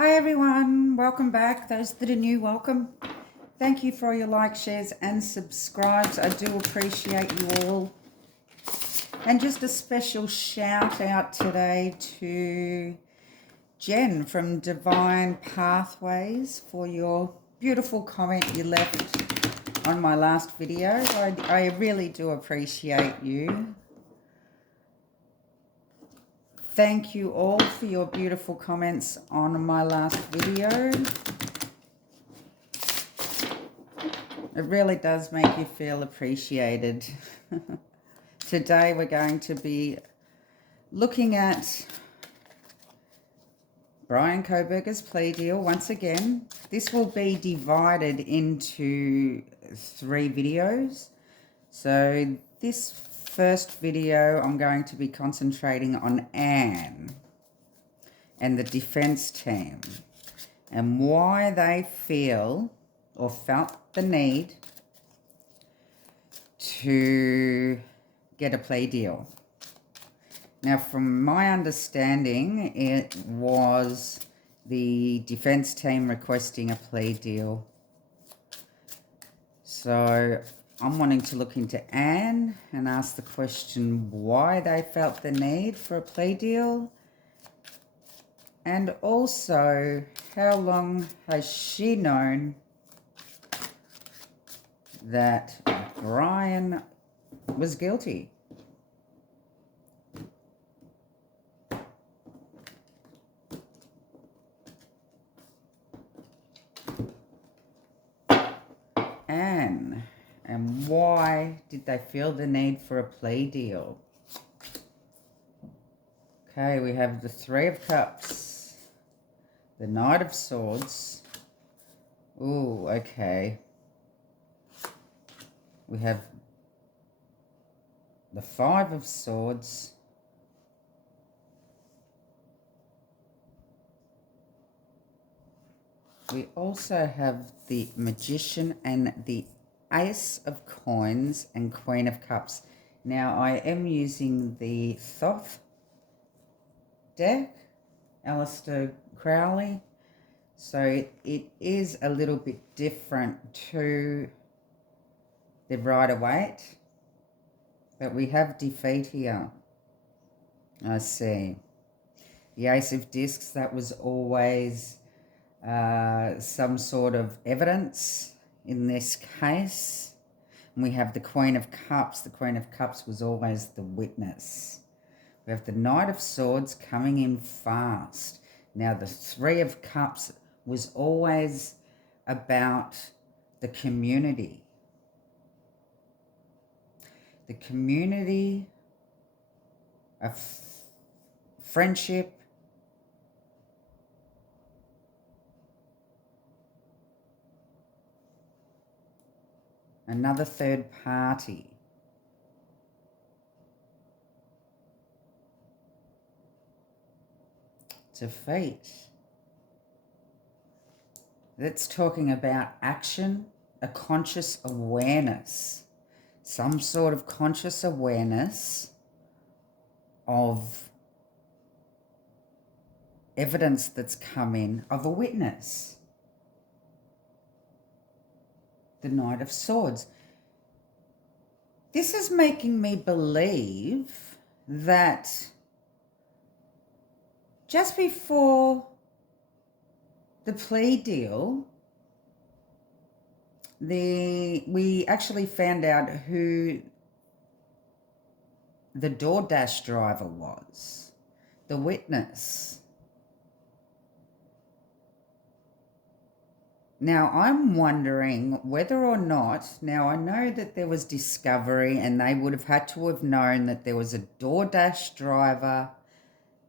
Hi everyone, welcome back. Those that are new, welcome. Thank you for all your likes, shares and subscribes. I do appreciate you all. And just a special shout out today to Jen from Divine Pathways for your beautiful comment you left on my last video. I really do appreciate you. Thank you all for your beautiful comments on my last video. It really does make you feel appreciated. Today we're going to be looking at BRYAN KOHBERGER's plea deal once again. This will be divided into 3 videos. So this first video I'm going to be concentrating on Anne and the defense team and why they feel or felt the need to get a plea deal. Now, from my understanding, it was the defense team requesting a plea deal. So I'm wanting to look into Anne and ask the question why they felt the need for a plea deal, and also how long has she known that BRYAN was guilty. Anne, and why did they feel the need for a plea deal? Okay, we have the 3 of Cups, the Knight of Swords. Ooh, okay. We have the 5 of Swords. We also have the Magician and the Ace of Coins and Queen of Cups. Now, I am using the Thoth Deck, Aleister Crowley. So it is a little bit different to the Rider-Waite. But we have defeat here. I see. The Ace of Discs, that was always some sort of evidence in this case. And we have the Queen of Cups. The Queen of Cups was always the witness. We have the Knight of Swords coming in fast. Now the 3 of Cups was always about the community. The community of friendship, another third party. Defeat. That's talking about action, a conscious awareness, some sort of conscious awareness of evidence that's come in of a witness. The Knight of Swords. This is making me believe that just before the plea deal, we actually found out who the DoorDash driver was, the witness. Now, I'm wondering whether or not, now I know that there was discovery and they would have had to have known that there was a DoorDash driver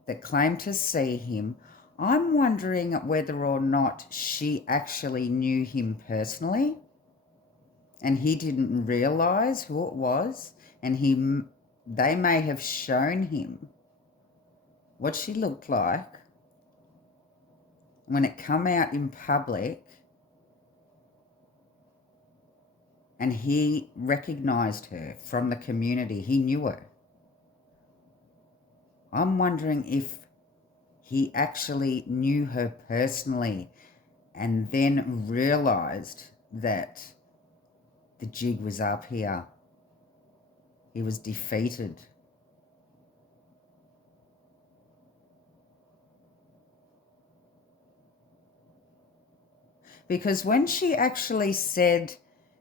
that claimed to see him. I'm wondering whether or not she actually knew him personally and he didn't realize who it was, and they may have shown him what she looked like when it come out in public, and he recognized her from the community. He knew her. I'm wondering if he actually knew her personally and then realized that the jig was up here. He was defeated. Because when she actually said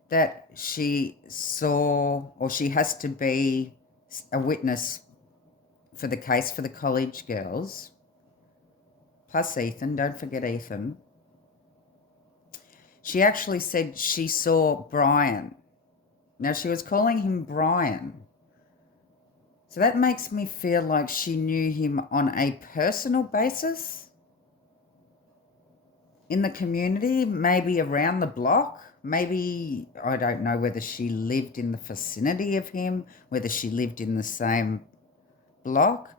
that she saw, or she has to be a witness for the case for the college girls, plus Ethan, don't forget Ethan, she actually said she saw Bryan. Now, she was calling him Bryan. So that makes me feel like she knew him on a personal basis in the community, maybe around the block. Maybe, I don't know whether she lived in the vicinity of him, whether she lived in the same block,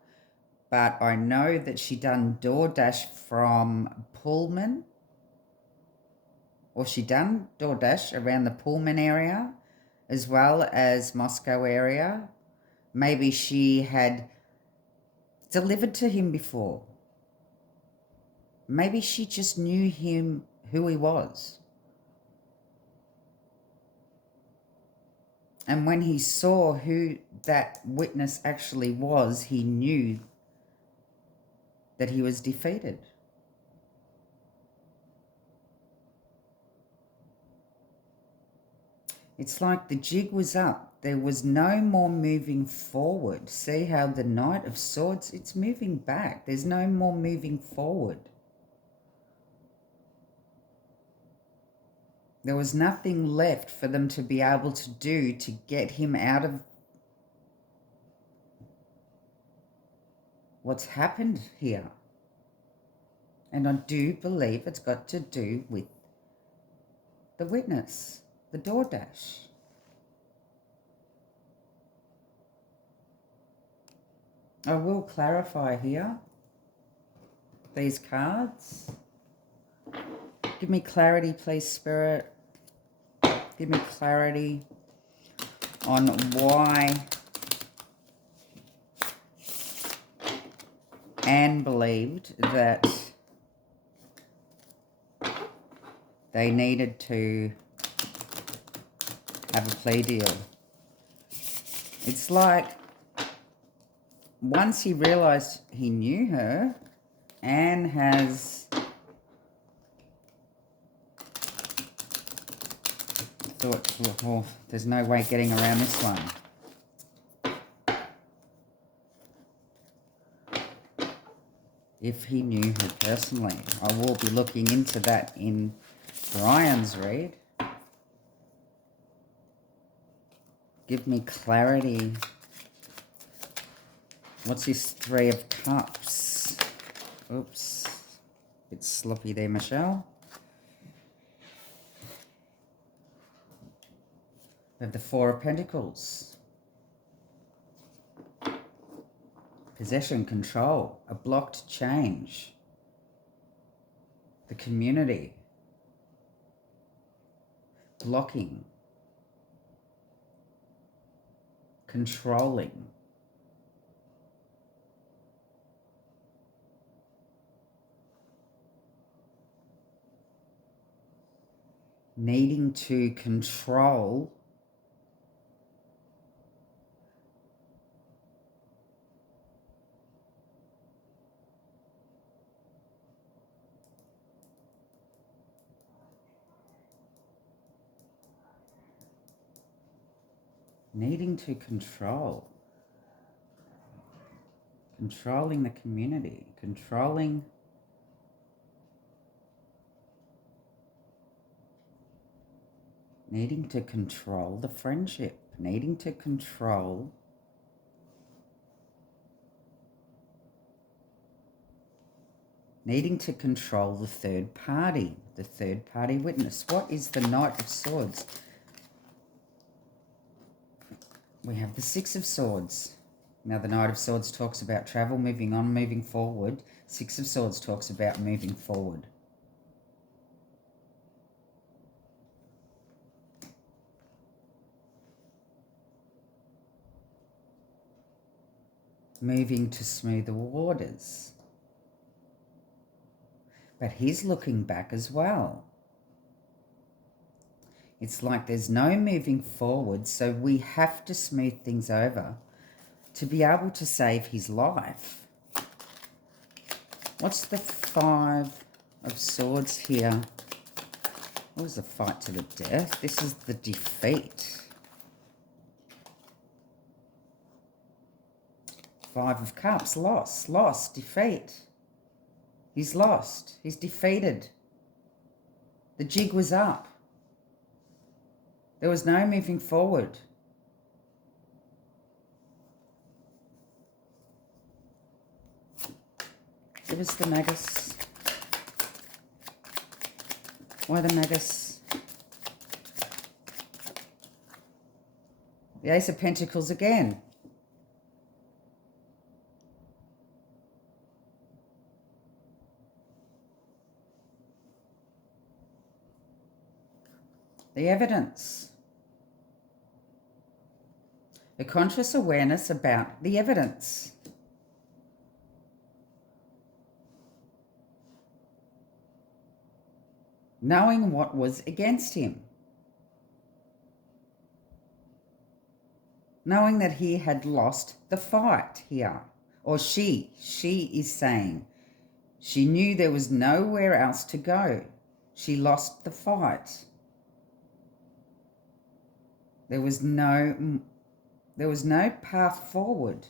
but I know that she done DoorDash from Pullman, or she done DoorDash around the Pullman area as well as Moscow area. Maybe she had delivered to him before. Maybe she just knew him, who he was. And when he saw who that witness actually was, he knew that he was defeated. It's like the jig was up. There was no more moving forward. See how the Knight of Swords, it's moving back. There's no more moving forward. There was nothing left for them to be able to do to get him out of what's happened here. And I do believe it's got to do with the witness, the DoorDash. I will clarify here, these cards. Give me clarity, please, Spirit. Give me clarity on why Anne believed that they needed to have a plea deal. It's like once he realised he knew her, Anne has thought, oh, there's no way getting around this one. If he knew her personally. I will be looking into that in Bryan's read. Give me clarity. What's this Three of Cups? Oops. Bit sloppy there, Michelle. We have the Four of Pentacles. Possession, control, a blocked change. The community. Blocking. Controlling. Needing to control controlling the community, needing to control the friendship, needing to control the third party witness. What is the Knight of Swords? We have the Six of Swords. Now, the Knight of Swords talks about travel, moving on, moving forward. Six of Swords talks about moving forward. Moving to smoother waters. but he's looking back as well. It's like there's no moving forward, so we have to smooth things over to be able to save his life. What's the 5 of Swords here? What was the fight to the death? This is the defeat. 5 of Cups, loss, defeat. He's lost. He's defeated. The jig was up. There was no moving forward. Give us the Magus. Why the Magus? The Ace of Pentacles again. The evidence. A conscious awareness about the evidence. Knowing what was against him. Knowing that he had lost the fight here. Or she is saying she knew there was nowhere else to go. She lost the fight. There was no path forward.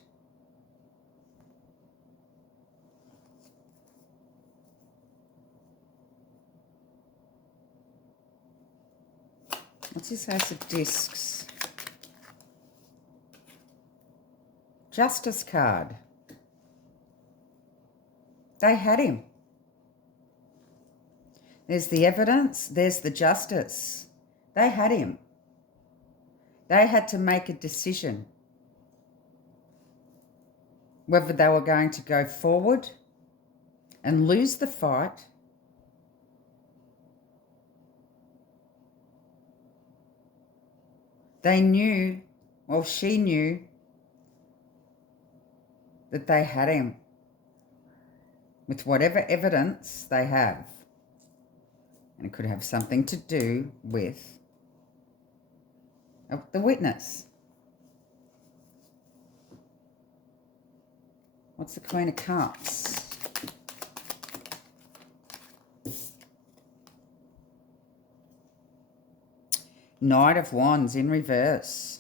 What's this Ace of Discs? Justice card. They had him. There's the evidence. There's the justice. They had him. They had to make a decision whether they were going to go forward and lose the fight they knew, well, she knew that they had him with whatever evidence they have. And it could have something to do with the witness. What's the Queen of Cups? Knight of Wands in reverse.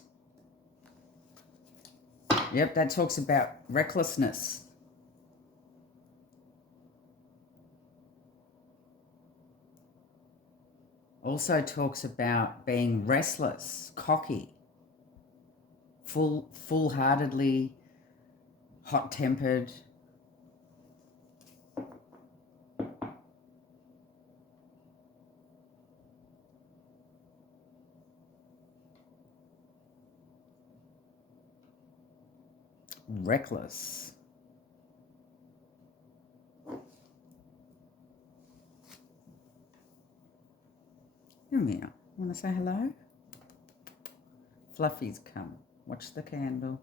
Yep, that talks about recklessness. Also talks about being restless, cocky, full-heartedly, hot-tempered. Reckless. Come here. Want to say hello? Fluffy's come. Watch the candle.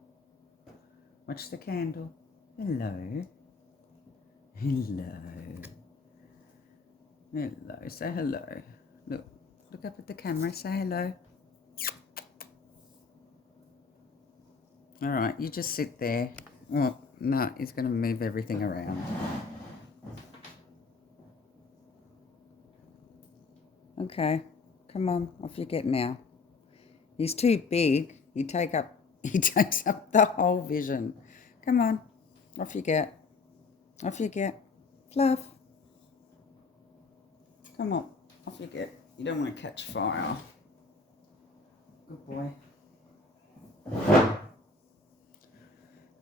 Watch the candle. Hello. Hello. Hello. Say hello. Look up at the camera. Say hello. All right, you just sit there. Oh, no, he's going to move everything around. Okay, come on, off you get now. He's too big. He takes up the whole vision. Come on, off you get. Off you get. Fluff. Come on, off you get. You don't want to catch fire. Good boy.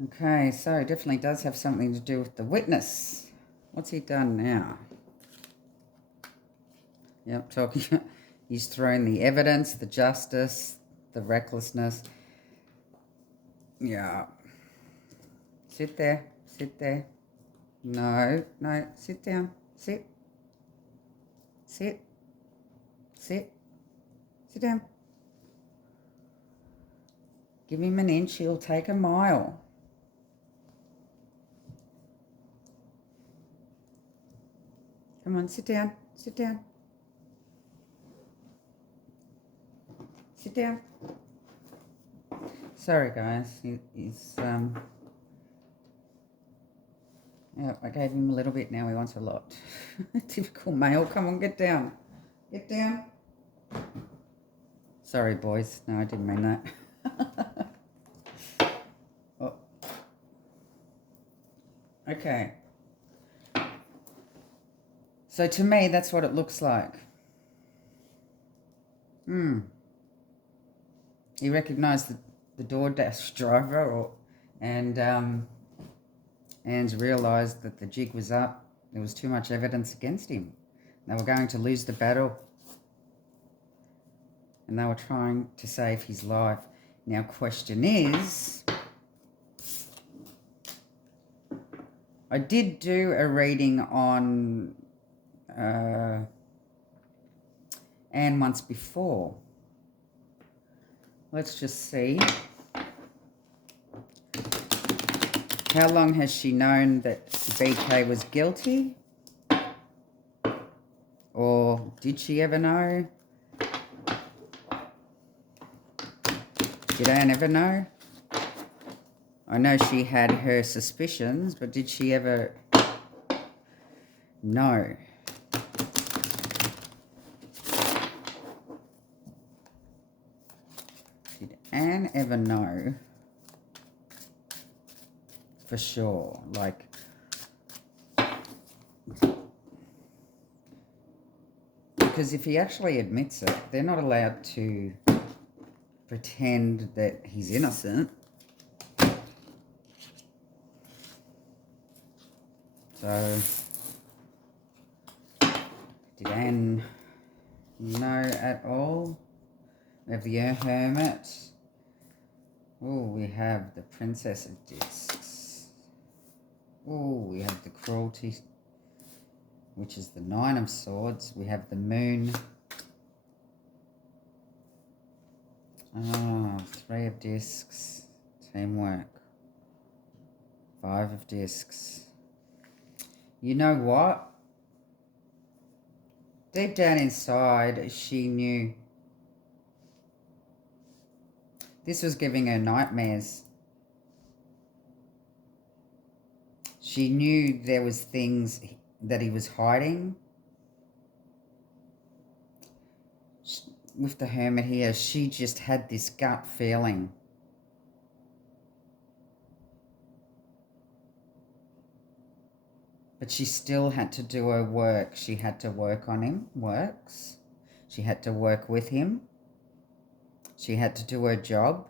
Okay, so it definitely does have something to do with the witness. What's he done now? Yep, he's thrown the evidence, the justice, the recklessness. Yeah. Sit there, sit there. No, sit down, sit. Sit down. Give him an inch, he'll take a mile. Come on, sit down. Sit down. Sit down. Sorry, guys. He's yeah, I gave him a little bit. Now he wants a lot. Typical male. Come on, get down. Get down. Sorry, boys. No, I didn't mean that. Oh. Okay. So to me, that's what it looks like. He recognised the DoorDash driver, and realised that the jig was up. There was too much evidence against him. They were going to lose the battle. And they were trying to save his life. Now, question is, I did do a reading on Anne once before. Let's just see. How long has she known that BK was guilty? Or did she ever know? Did Anne ever know? I know she had her suspicions, but did she ever know? Did Anne ever know for sure? Like, because if he actually admits it, they're not allowed to pretend that he's innocent. So, did Anne know at all? We have the Hermit. Oh, we have the Princess of Discs. Oh, we have the Cruelty, which is the Nine of Swords. We have the Moon. Oh, Three of Discs. Teamwork. Five of Discs. You know what? Deep down inside, she knew. This was giving her nightmares. She knew there was things that he was hiding. With the Hermit here, she just had this gut feeling. But she still had to do her work. She had to work on him, works. She had to work with him. She had to do her job.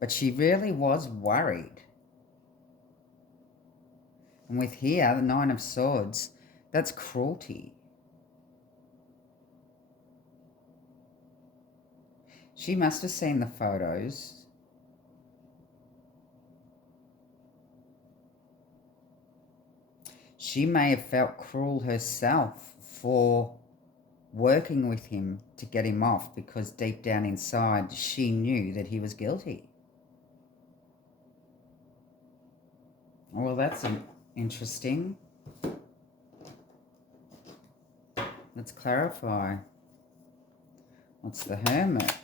But she really was worried. And with here, the Nine of Swords, that's cruelty. She must have seen the photos. She may have felt cruel herself for working with him to get him off, because deep down inside she knew that he was guilty. Well, that's interesting. Let's clarify. What's the Hermit?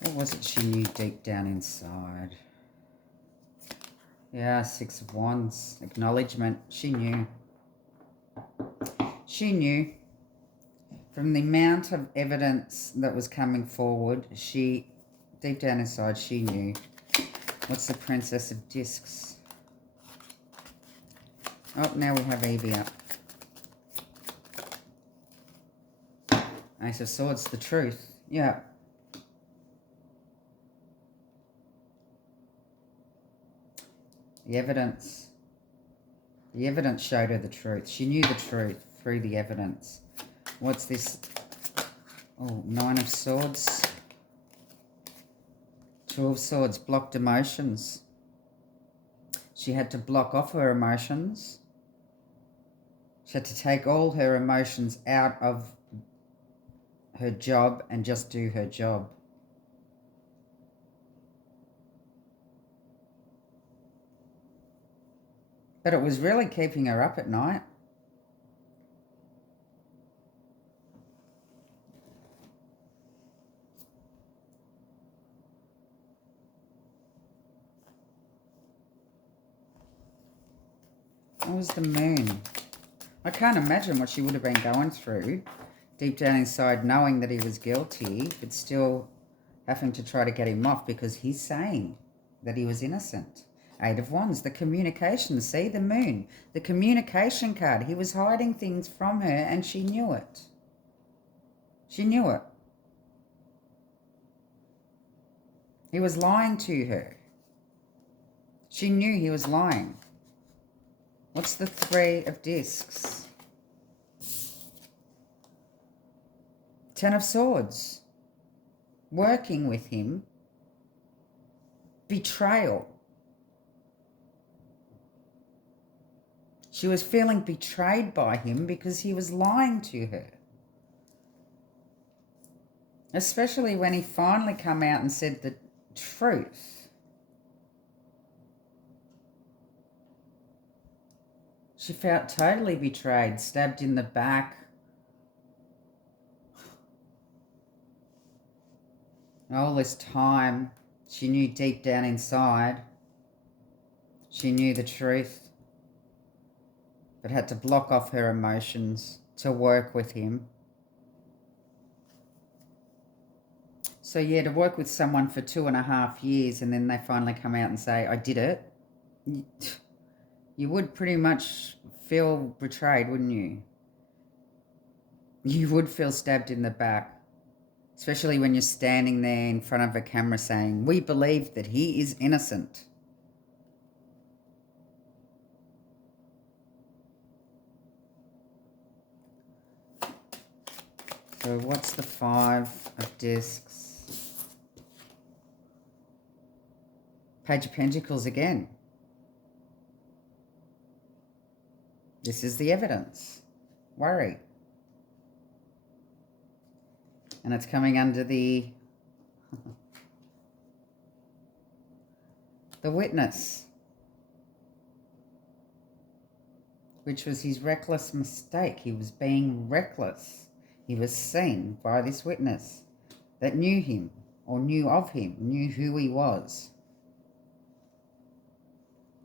What was it she knew deep down inside? Yeah, Six of Wands. Acknowledgement. She knew. She knew. From the amount of evidence that was coming forward, she, deep down inside, she knew. What's the Princess of Discs? Oh, now we have Evie up. Ace of Swords, the truth. Yeah. The evidence. The evidence showed her the truth. She knew the truth through the evidence. What's this? Oh, Nine of Swords. Two of Swords, blocked emotions. She had to block off her emotions. She had to take all her emotions out of her job and just do her job. But it was really keeping her up at night. It was the moon. I can't imagine what she would have been going through deep down inside, knowing that he was guilty, but still having to try to get him off because he's saying that he was innocent. Eight of Wands, the communication, see, the moon, the communication card. He was hiding things from her and she knew it. She knew it. He was lying to her. She knew he was lying. What's the Three of Discs? Ten of Swords. Working with him. Betrayal. She was feeling betrayed by him because he was lying to her. Especially when he finally come out and said the truth. She felt totally betrayed, stabbed in the back. All this time, she knew deep down inside, she knew the truth, but had to block off her emotions to work with him. So yeah, to work with someone for 2.5 years and then they finally come out and say, I did it, you would pretty much feel betrayed, wouldn't you? You would feel stabbed in the back. Especially when you're standing there in front of a camera saying, we believe that he is innocent. So what's the Five of Discs? Page of Pentacles again. This is the evidence. Worry. And it's coming under the witness, which was his reckless mistake. He was being reckless. He was seen by this witness that knew him or knew of him, knew who he was.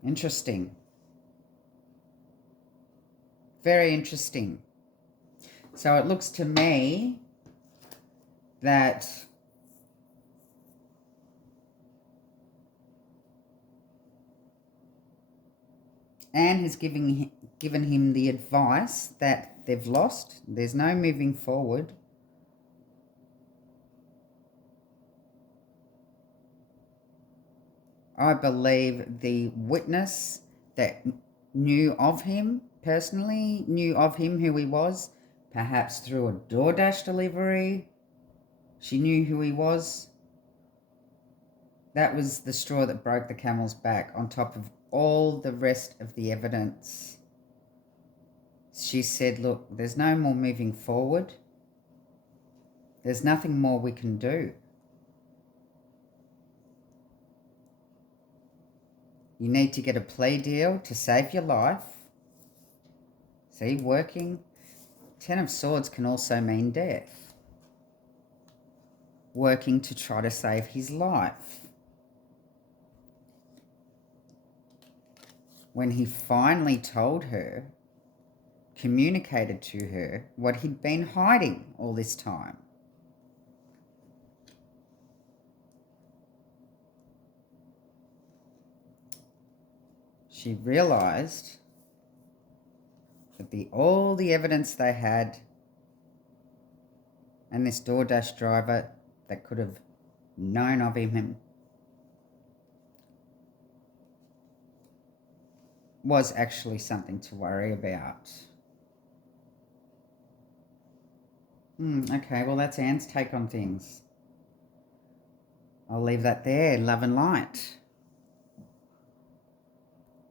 Interesting. Very interesting. So it looks to me that Anne has given him the advice that they've lost. There's no moving forward. I believe the witness that knew of him personally, knew of him, who he was, perhaps through a DoorDash delivery. She knew who he was. That was the straw that broke the camel's back on top of all the rest of the evidence. She said, look, there's no more moving forward. There's nothing more we can do. You need to get a plea deal to save your life. See, working. Ten of Swords can also mean death. Working to try to save his life. When he finally told her, communicated to her what he'd been hiding all this time. She realised that all the evidence they had and this DoorDash driver that could have known of him was actually something to worry about. Okay, well, that's Anne's take on things. I'll leave that there. Love and light.